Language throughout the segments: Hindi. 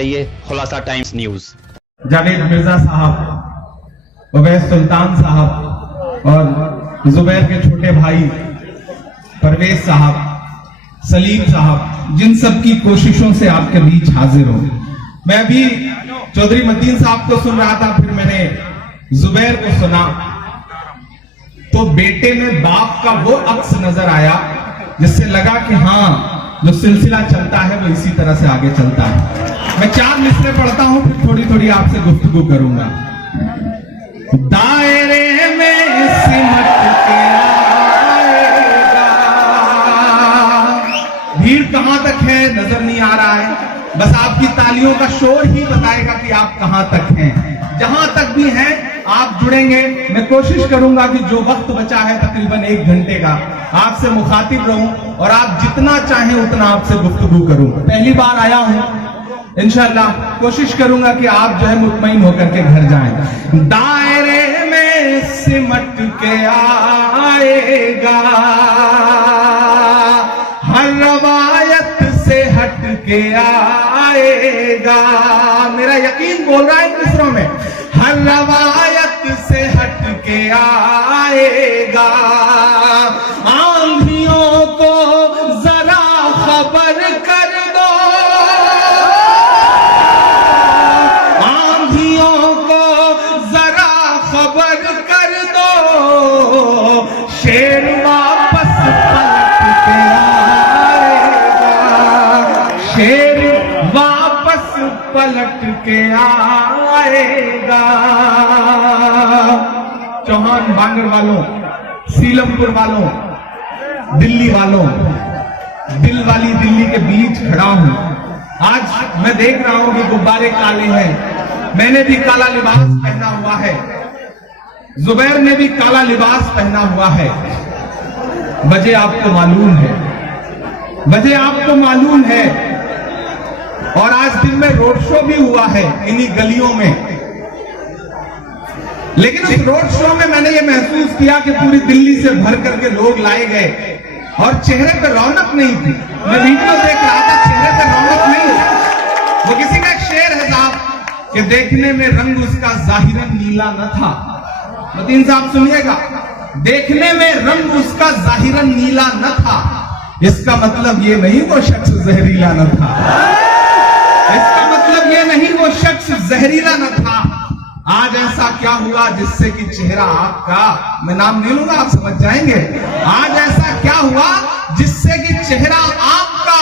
रहिए खुलासा टाइम्स न्यूज। जावेद मिर्जा साहब, उवैस सुल्तान साहब और जुबैर के छोटे भाई परवेज साहब, सलीम साहब, जिन सब की कोशिशों से आपके बीच हाजिर हो। मैं अभी चौधरी मद्दीन साहब को सुन रहा था, फिर मैंने जुबैर को सुना, तो बेटे में बाप का वो अक्स नजर आया जिससे लगा कि हाँ, जो सिलसिला चलता है वो इसी तरह से आगे चलता है। मैं 4 मिसरे पढ़ता हूं, फिर थोड़ी थोड़ी आपसे गुफ्तगू करूंगा। दायरे में सिमट के आएगा, भीड़ कहां तक है नजर नहीं आ रहा है, बस आपकी तालियों का शोर ही बताएगा कि आप कहां तक हैं। जहां तक भी हैं आप जुड़ेंगे। मैं कोशिश करूंगा कि जो वक्त बचा है तकरीबन 1 घंटे का, आपसे मुखातिब रहूं और आप जितना चाहें उतना आपसे गुफ्तगू करूं। पहली बार आया हूं, इंशाअल्लाह कोशिश करूंगा कि आप जो है मुतमईन होकर के घर जाएं। दायरे में सिमट के आएगा, हर रवायत से हट के आएगा। मेरा यकीन बोल रहा है इन मिसरों में, हर रवायत से हट के आएगा। आंधियों को जरा खबर कर दो, आंधियों को जरा खबर कर दो, शेर वापस पलट के आएगा, शेर वापस पलट के आएगा। चौहान बांगर वालों, सीलमपुर वालों, दिल्ली वालों, दिल वाली दिल्ली के बीच खड़ा हूं। आज मैं देख रहा हूं कि गुब्बारे काले हैं, मैंने भी काला लिबास पहना हुआ है, जुबैर ने भी काला लिबास पहना हुआ है। वजह आपको मालूम है, वजह आपको मालूम है। और आज दिन में रोड शो भी हुआ है इन्हीं गलियों में, लेकिन उस रोड शो में मैंने ये महसूस किया कि पूरी दिल्ली से भर करके लोग लाए गए और चेहरे पे रौनक नहीं थी। मैं वीडियो देख रहा था, चेहरे पे रौनक नहीं। वो किसी का एक शेर है साहब कि देखने में रंग उसका जाहिरन नीला न था। मतीन साहब सुनिएगा, देखने में रंग उसका जाहिरन नीला न था, इसका मतलब ये नहीं वो शख्स जहरीला न था, इसका मतलब ये नहीं वो शख्स जहरीला न था। आज ऐसा क्या हुआ जिससे कि चेहरा आपका, मैं नाम नहीं लूंगा आप समझ जाएंगे, आज ऐसा क्या हुआ जिससे कि चेहरा आपका,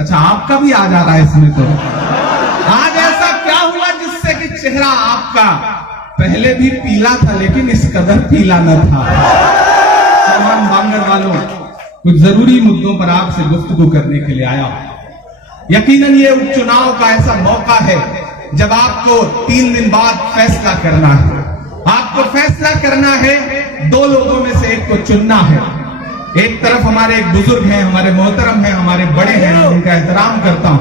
अच्छा आपका भी आ जा रहा है इसमें, तो आज ऐसा क्या हुआ जिससे कि चेहरा आपका पहले भी पीला था लेकिन इस कदर पीला न था। चौहान बांगर वालों, कुछ जरूरी मुद्दों पर आपसे गुफ्तगू करने के लिए आया। यकीनन ये उपचुनाव का ऐसा मौका है जब आपको 3 दिन बाद फैसला करना है। आपको फैसला करना है, 2 लोगों में से एक को चुनना है। एक तरफ हमारे एक बुजुर्ग हैं, हमारे मोहतरम हैं, हमारे बड़े हैं, उनका एहतराम करता हूं,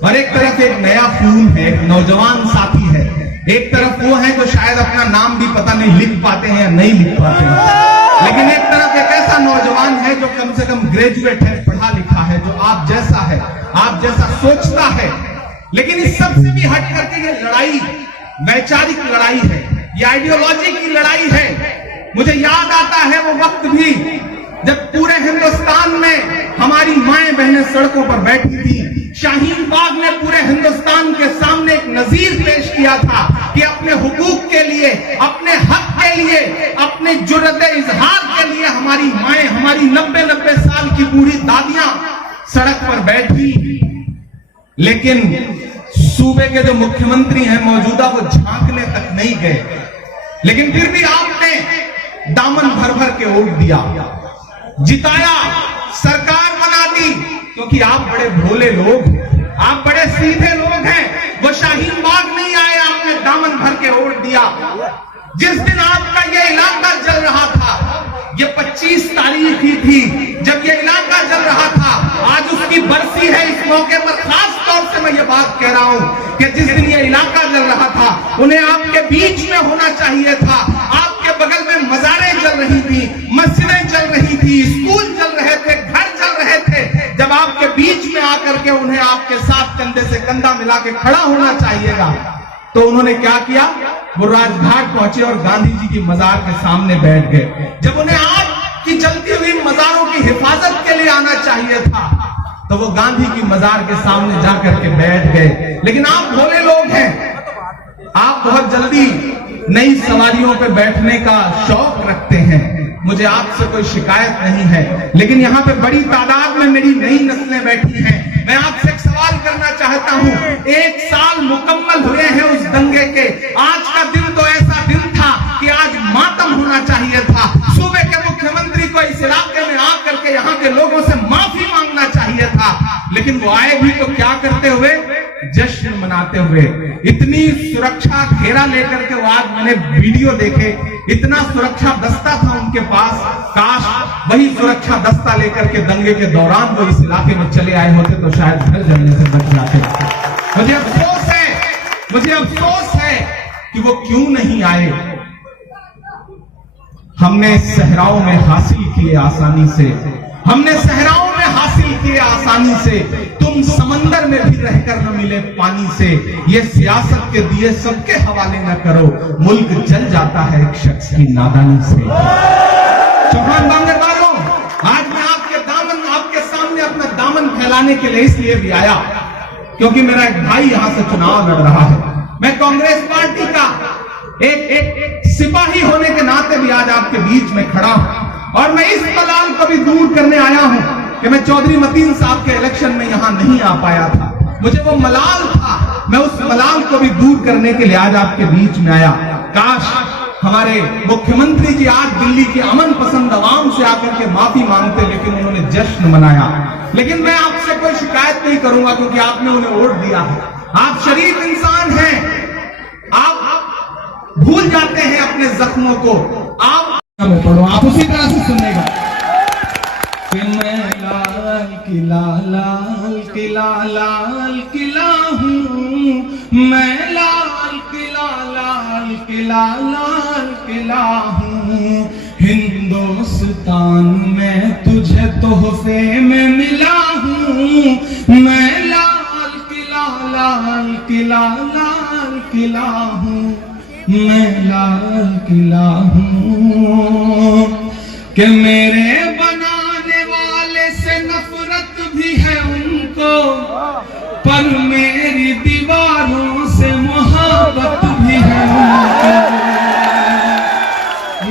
और एक तरफ एक नया खून है, एक नौजवान साथी है। एक तरफ वो है जो शायद अपना नाम भी पता नहीं लिख पाते हैं या नहीं लिख पाते हैं, लेकिन एक तरफ एक ऐसा नौजवान है जो कम से कम ग्रेजुएट है, पढ़ा लिखा है, जो आप जैसा है, आप जैसा सोचता है। लेकिन इस सब से भी हट करके ये लड़ाई वैचारिक लड़ाई है, ये आइडियोलॉजी की लड़ाई है। मुझे याद आता है वो वक्त भी जब पूरे हिंदुस्तान में हमारी माएं बहनें सड़कों पर बैठी थी। शाहीन बाग ने पूरे हिंदुस्तान के सामने एक नजीर पेश किया था कि अपने हुकूक के लिए, अपने हक के लिए, अपने जुर्रत इजहार के लिए हमारी माएं, हमारी 90-90 साल की बूढ़ी दादियां सड़क पर बैठी। लेकिन सूबे के जो मुख्यमंत्री हैं मौजूदा, वो झांकने तक नहीं गए, लेकिन फिर भी आपने दामन भर भर के वोट दिया, जिताया, सरकार बना दी, क्योंकि आप बड़े भोले लोग हैं, आप बड़े सीधे लोग हैं। वो शाहीन बाग नहीं आए, आपने दामन भर के वोट दिया। जिस दिन आपका ये इलाका जल रहा था, ये 25 तारीख ही थी जब ये इलाका जल रहा था, आज उसकी बरसी है। इस मौके पर खास तौर से मैं ये बात कह रहा हूं कि जिस दिन ये इलाका जल रहा था, उन्हें आपके बीच में होना चाहिए था। आपके बगल में मज़ारें जल रही थी, मस्जिदें जल रही थी, स्कूल जल रहे थे, घर जल रहे थे। जब आपके बीच में आकर करके उन्हें आपके साथ कंधे से कंधा मिला के खड़ा होना चाहिएगा, तो उन्होंने क्या किया, वो राजघाट पहुंचे और गांधी जी की मजार के सामने बैठ गए। जब उन्हें आग की जलती हुई मजारों की हिफाजत के लिए आना चाहिए था, तो वो गांधी की मजार के सामने जाकर के बैठ गए। लेकिन आप भोले लोग हैं, आप बहुत जल्दी नई सवारियों पे बैठने का शौक रखते हैं। मुझे आपसे कोई शिकायत नहीं है, लेकिन यहाँ पे बड़ी तादाद में मेरी नई नस्लें बैठी हैं। मैं आपसे एक सवाल करना चाहता हूँ, 1 साल मुकम्मल हुए हैं उस दंगे के। आज का दिन तो ऐसा दिन था कि आज मातम होना चाहिए था। सूबे के मुख्यमंत्री को इस इलाके में आकर के यहाँ के लोगों से माफी मांगना चाहिए था, लेकिन वो आए भी तो क्या करते हुए, जश्न मनाते हुए। इतनी सुरक्षा घेरा लेकर के वो, आज मैंने वीडियो देखे, इतना सुरक्षा दस्ता था उनके पास। काश वही सुरक्षा दस्ता लेकर के दंगे के दौरान वो इस इलाके में चले आए होते तो शायद घर जलने से बच जाते। मुझे अफसोस है कि वो क्यों नहीं आए। हमने सहराओं में हासिल किए आसानी से, हमने सहराओं में हासिल किए आसानी से। तुम समंदर में भी रहकर न मिले पानी से। ये सियासत के दिए सबके हवाले न करो, मुल्क जल जाता है एक शख्स की नादानी से। चौहान बांगर वालों, आज मैं आपके सामने अपना दामन फैलाने के लिए इसलिए भी आया क्योंकि मेरा एक भाई यहां से चुनाव लड़ रहा है। मैं कांग्रेस पार्टी का एक सिपाही होने के नाते भी आज आपके बीच में खड़ा हूं, और मैं इस मलाल को भी दूर करने आया हूं कि मैं चौधरी मतीन साहब के इलेक्शन में यहां नहीं आ पाया था। मुझे वो मलाल था, मैं उस मलाल को भी दूर करने के लिए आज आपके बीच में आया। काश हमारे मुख्यमंत्री जी आज दिल्ली की अमन पसंद आवाम से आकर के माफी मांगते, लेकिन उन्होंने जश्न मनाया। लेकिन मैं आपसे कोई शिकायत नहीं करूंगा क्योंकि आपने उन्हें वोट दिया है। आप शरीफ इंसान हैं, आप भूल जाते हैं अपने जख्मों को। आप पढ़ो, आप उसी तरह से सुनेगा कि मैं लाल किला लाल किला लाल किला हूँ, मैं लाल किला लाल किला लाल किला हूँ। हिंदुस्तान में तुझे तोहफे में मिला हूँ, मैं लाल किला लाल किला लाल किला हूँ, मैं लाल किला हूँ। कि मेरे बनाने वाले से नफरत भी है उनको, पर मेरी दीवारों से मोहब्बत भी है उनको।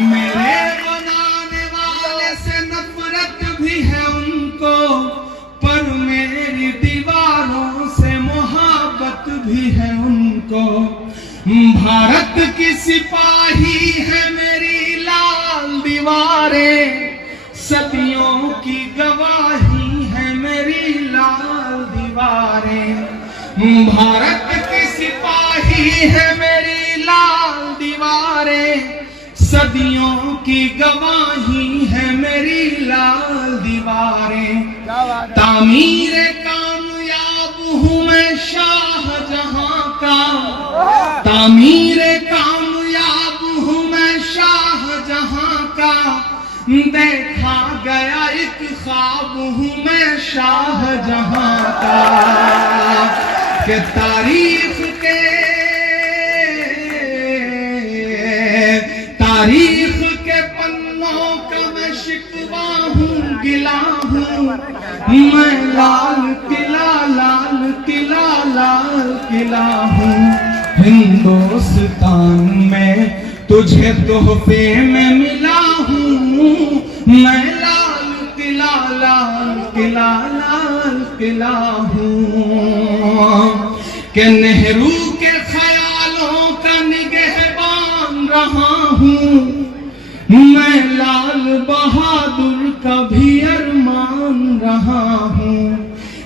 मेरे बनाने वाले से नफरत भी है उनको, पर मेरी दीवारों से मोहब्बत भी है उनको। भारत की सिपाही है मेरी लाल दीवारें, सदियों की गवाही है मेरी लाल दीवारें। भारत की सिपाही है मेरी लाल दीवारें, सदियों की गवाही है मेरी लाल दीवारें। तामीर कामयाब हूँ मैं शाहजहां का, तामीर कामयाब हूँ मैं शाहजहां का। देखा गया एक ख्वाब हूँ मैं शाहजहां का। कि तारीख के पन्नों का मैं शिकवा हूँ, गिला हूँ। मैं लाल किला लाल किला लाल किला हूँ। हिंदुस्तान में तुझे तोहफे में मिला हूँ, मैं लाल किला लाल किला लाल किला हूँ। कि नेहरू के ख्यालों का निगहबान रहा हूँ, मैं लाल बहादुर का भी अरमान रहा हूँ।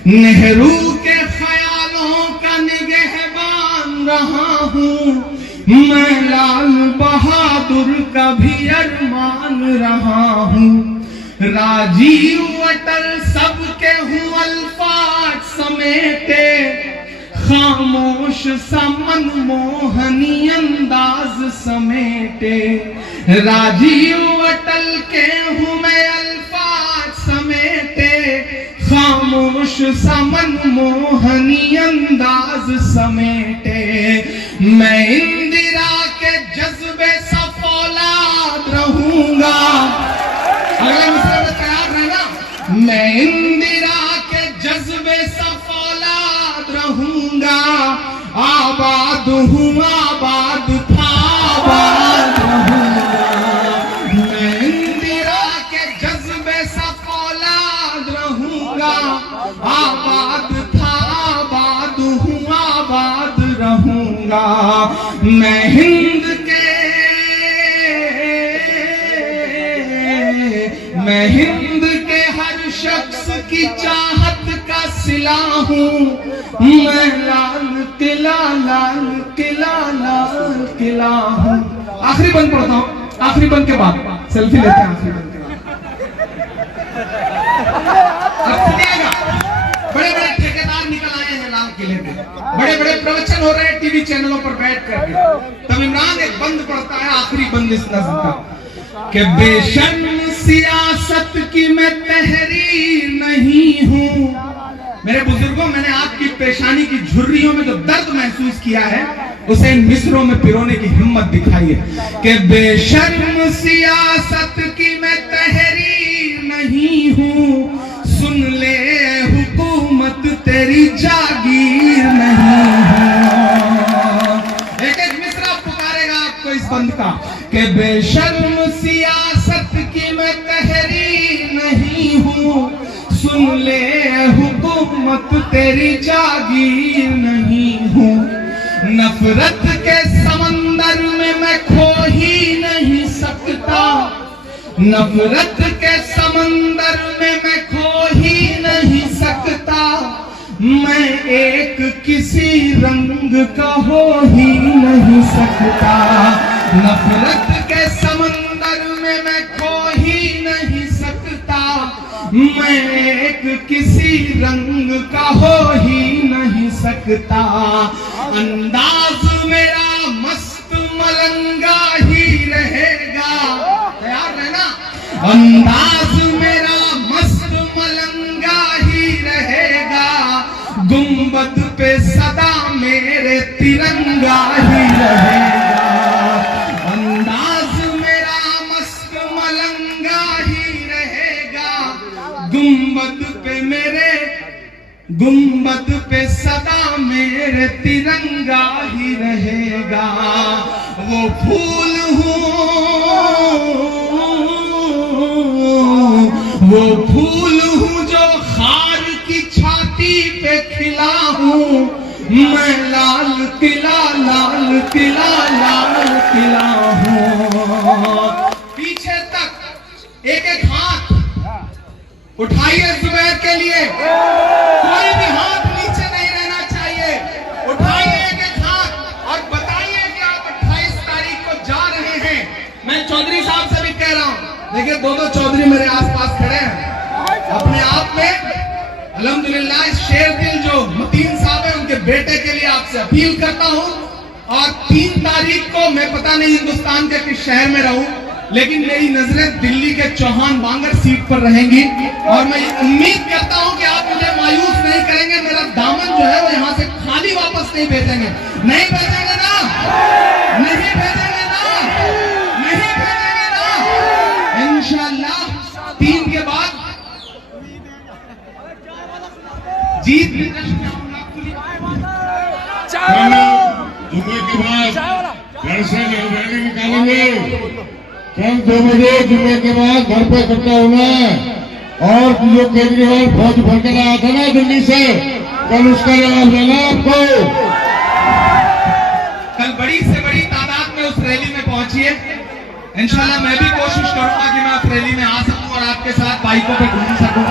नेहरू के ख्यालों का निगहबान रहा हूँ, मैं लाल बहादुर का भी अरमान रहा हूँ। राजीव अटल सबके हूँ अल्फाज समेटे, खामोश सा मनमोहनी अंदाज समेटे। राजीव अटल के हूँ मैं अल्फाज समेटे, खामोश समन मोहनी अंदाज समेटे, मैं इंदिरा के जज्बे सा फौलाद रहूंगा। अगला मिसरे में तैयार रहना। मैं इंदिरा के जज्बे सा फौलाद रहूंगा, आबाद हूँ आबाद था आबाद रहूंगा। मैं इंदिरा के जज्बे सा फौलाद रहूंगा, आबाद था आबाद हूँ आबाद रहूंगा। मैं हिंद के हर शख्स की चाहत का सिला हूँ, मैं लाल किला हूँ। आखिरी बंद पढ़ता हूँ, आखिरी बंद के बाद सेल्फी लेते हैं। आखिरी बंद के बाद अब सुनिएगा, बड़े बड़े ठेकेदार निकल आए हैं लाल किले पे, बड़े बड़े प्रवचन हो रहे हैं टीवी चैनलों पर बैठ करके। तब इमरान एक बंद पढ़ता है, आखिरी बंद इस नज़्म का, कि बेशर्म सियासत की मैं तहरीर नहीं हूँ। मेरे बुजुर्गों, मैंने आपकी पेशानी की झुर्रियों में जो दर्द महसूस किया है, उसे इन मिसरों में पिरोने की हिम्मत दिखाई है। कि बेशर्म सियासत की मैं तहरीर नहीं हूँ, सुन ले हुकूमत तेरी जागीर नहीं हूँ। एक एक मिसरा पुकारेगा आपको इस बंद का, कि बेशर्म सियासत की मैं तहरीर नहीं हूँ, सुन ले हुकूमत तेरी जागीर नहीं हूँ। नफरत के समंदर में मैं खो ही नहीं सकता, नफरत के समंदर में मैं खो ही नहीं सकता। मैं एक किसी रंग का हो ही नहीं सकता, नफरत के समंदर में मैं खो ही नहीं सकता। मैं एक किसी रंग का हो ही नहीं सकता। अंदाज मेरा मस्त मलंगा ही रहेगा, तैयार रहना। अंदाज मेरा मस्त मलंगा ही रहेगा, गुंबद पे सदा मेरे तिरंगा ही रहेगा। अंदाज मेरा मस्त मलंगा ही रहेगा, गुंबद पे सदा मेरे तिरंगा ही रहेगा। वो फूल हूँ जो खार की छाती पे खिला हूँ, मैं लाल किला हूँ। पीछे तक एक एक हाथ उठाइए जुबैर के लिए, कोई भी हाथ नीचे नहीं रहना चाहिए। उठाइए एक एक हाथ और बताइए कि आप 28 तारीख को जा रहे हैं। मैं चौधरी साहब से भी कह रहा हूं, देखिए दो चौधरी मेरे आसपास खड़े हैं, अपने आप में अल्हम्दुलिल्लाह इस शेर दिल जो मतीन साहब है, उनके बेटे के लिए आपसे अपील करता हूं। और 3 तारीख को मैं पता नहीं हिंदुस्तान के किस शहर में रहूं, लेकिन मेरी नजरें दिल्ली के चौहान बांगर सीट पर रहेंगी। और मैं उम्मीद करता हूं कि आप मुझे मायूस नहीं करेंगे, मेरा दामन जो है वो यहां से खाली वापस नहीं भेजेंगे। नहीं भेजेंगे ना, नहीं भेजेंगे ना, नहीं भेजेंगे ना। इंशाअल्लाह 3 के बाद जीत। जुम्मे के बाद घर से रैली निकालेंगे, कल 2 बजे जुम्मे के बाद घर पे इकट्ठा होना है। और जो केजरीवाल फौज भर कर आया था ना दिल्ली से, कल उसका जवाब लेना आपको। कल बड़ी से बड़ी तादाद में उस रैली में पहुंचिए। इंशाल्लाह मैं भी कोशिश करूंगा कि मैं उस रैली में आ सकूं और आपके साथ बाइकों पे घूम सकूं।